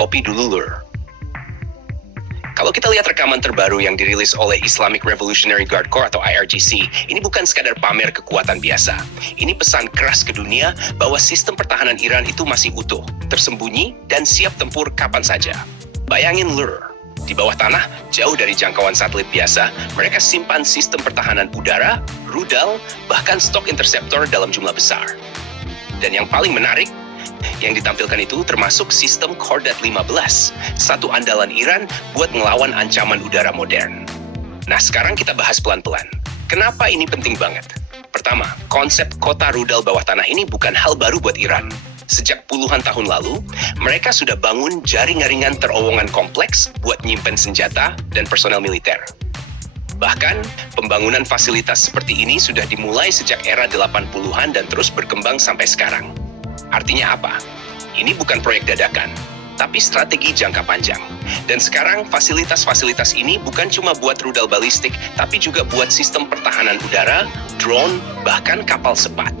Kopi dulu, Lur. Kalau kita lihat rekaman terbaru yang dirilis oleh Islamic Revolutionary Guard Corps atau IRGC, ini bukan sekadar pamer kekuatan biasa. Ini pesan keras ke dunia bahwa sistem pertahanan Iran itu masih utuh, tersembunyi, dan siap tempur kapan saja. Bayangin, Lur, di bawah tanah, jauh dari jangkauan satelit biasa, mereka simpan sistem pertahanan udara, rudal, bahkan stok interceptor dalam jumlah besar. Dan yang paling menarik, yang ditampilkan itu termasuk sistem Khordad 15, satu andalan Iran buat ngelawan ancaman udara modern. Nah, sekarang kita bahas pelan-pelan. Kenapa ini penting banget? Pertama, konsep kota rudal bawah tanah ini bukan hal baru buat Iran. Sejak puluhan tahun lalu, mereka sudah bangun jaringan terowongan kompleks buat nyimpen senjata dan personel militer. Bahkan, pembangunan fasilitas seperti ini sudah dimulai sejak era 80-an dan terus berkembang sampai sekarang. Artinya apa? Ini bukan proyek dadakan, tapi strategi jangka panjang. Dan sekarang fasilitas-fasilitas ini bukan cuma buat rudal balistik, tapi juga buat sistem pertahanan udara, drone, bahkan kapal sepat.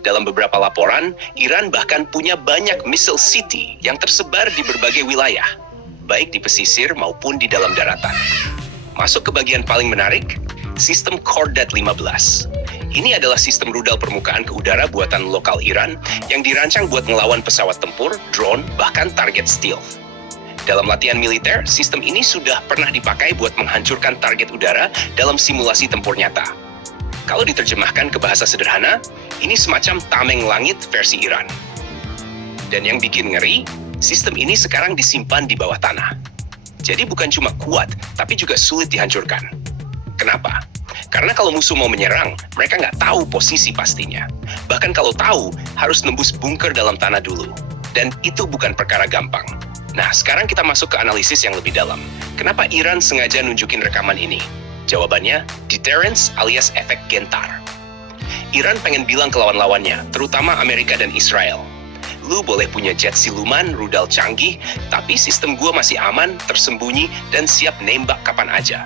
Dalam beberapa laporan, Iran bahkan punya banyak missile city yang tersebar di berbagai wilayah, baik di pesisir maupun di dalam daratan. Masuk ke bagian paling menarik, sistem Khordad 15. Ini adalah sistem rudal permukaan ke udara buatan lokal Iran yang dirancang buat ngelawan pesawat tempur, drone, bahkan target stealth. Dalam latihan militer, sistem ini sudah pernah dipakai buat menghancurkan target udara dalam simulasi tempur nyata. Kalau diterjemahkan ke bahasa sederhana, ini semacam tameng langit versi Iran. Dan yang bikin ngeri, sistem ini sekarang disimpan di bawah tanah. Jadi bukan cuma kuat, tapi juga sulit dihancurkan. Kenapa? Karena kalau musuh mau menyerang, mereka nggak tahu posisi pastinya. Bahkan kalau tahu, harus nembus bunker dalam tanah dulu. Dan itu bukan perkara gampang. Nah, sekarang kita masuk ke analisis yang lebih dalam. Kenapa Iran sengaja nunjukin rekaman ini? Jawabannya, deterrence alias efek gentar. Iran pengen bilang ke lawan-lawannya, terutama Amerika dan Israel. Lu boleh punya jet siluman, rudal canggih, tapi sistem gua masih aman, tersembunyi, dan siap nembak kapan aja.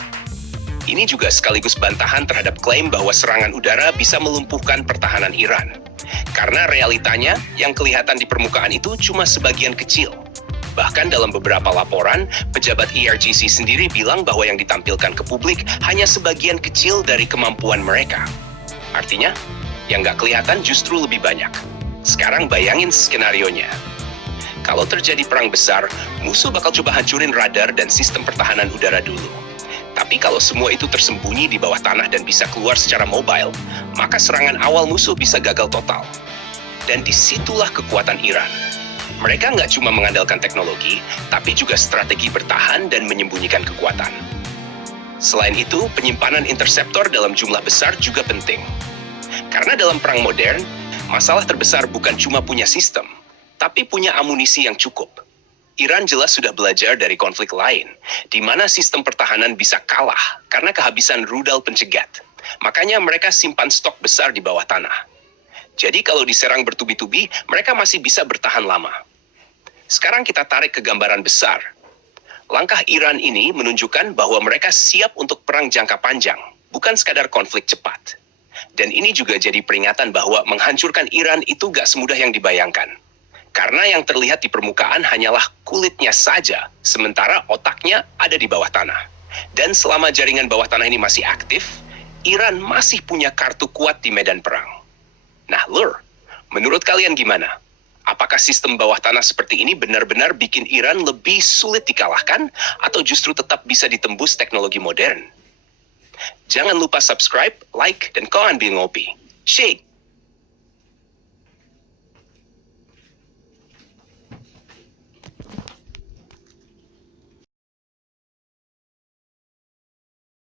Ini juga sekaligus bantahan terhadap klaim bahwa serangan udara bisa melumpuhkan pertahanan Iran. Karena realitanya, yang kelihatan di permukaan itu cuma sebagian kecil. Bahkan dalam beberapa laporan, pejabat IRGC sendiri bilang bahwa yang ditampilkan ke publik hanya sebagian kecil dari kemampuan mereka. Artinya, yang nggak kelihatan justru lebih banyak. Sekarang bayangin skenarionya. Kalau terjadi perang besar, musuh bakal coba hancurin radar dan sistem pertahanan udara dulu. Tapi kalau semua itu tersembunyi di bawah tanah dan bisa keluar secara mobile, maka serangan awal musuh bisa gagal total. Dan disitulah kekuatan Iran. Mereka nggak cuma mengandalkan teknologi, tapi juga strategi bertahan dan menyembunyikan kekuatan. Selain itu, penyimpanan interceptor dalam jumlah besar juga penting. Karena dalam perang modern, masalah terbesar bukan cuma punya sistem, tapi punya amunisi yang cukup. Iran jelas sudah belajar dari konflik lain, di mana sistem pertahanan bisa kalah karena kehabisan rudal pencegat. Makanya mereka simpan stok besar di bawah tanah. Jadi kalau diserang bertubi-tubi, mereka masih bisa bertahan lama. Sekarang kita tarik ke gambaran besar. Langkah Iran ini menunjukkan bahwa mereka siap untuk perang jangka panjang, bukan sekadar konflik cepat. Dan ini juga jadi peringatan bahwa menghancurkan Iran itu gak semudah yang dibayangkan. Karena yang terlihat di permukaan hanyalah kulitnya saja, sementara otaknya ada di bawah tanah. Dan selama jaringan bawah tanah ini masih aktif, Iran masih punya kartu kuat di medan perang. Nah, Lur, menurut kalian gimana? Apakah sistem bawah tanah seperti ini benar-benar bikin Iran lebih sulit dikalahkan, atau justru tetap bisa ditembus teknologi modern? Jangan lupa subscribe, like, dan komen di ngopi. Shake!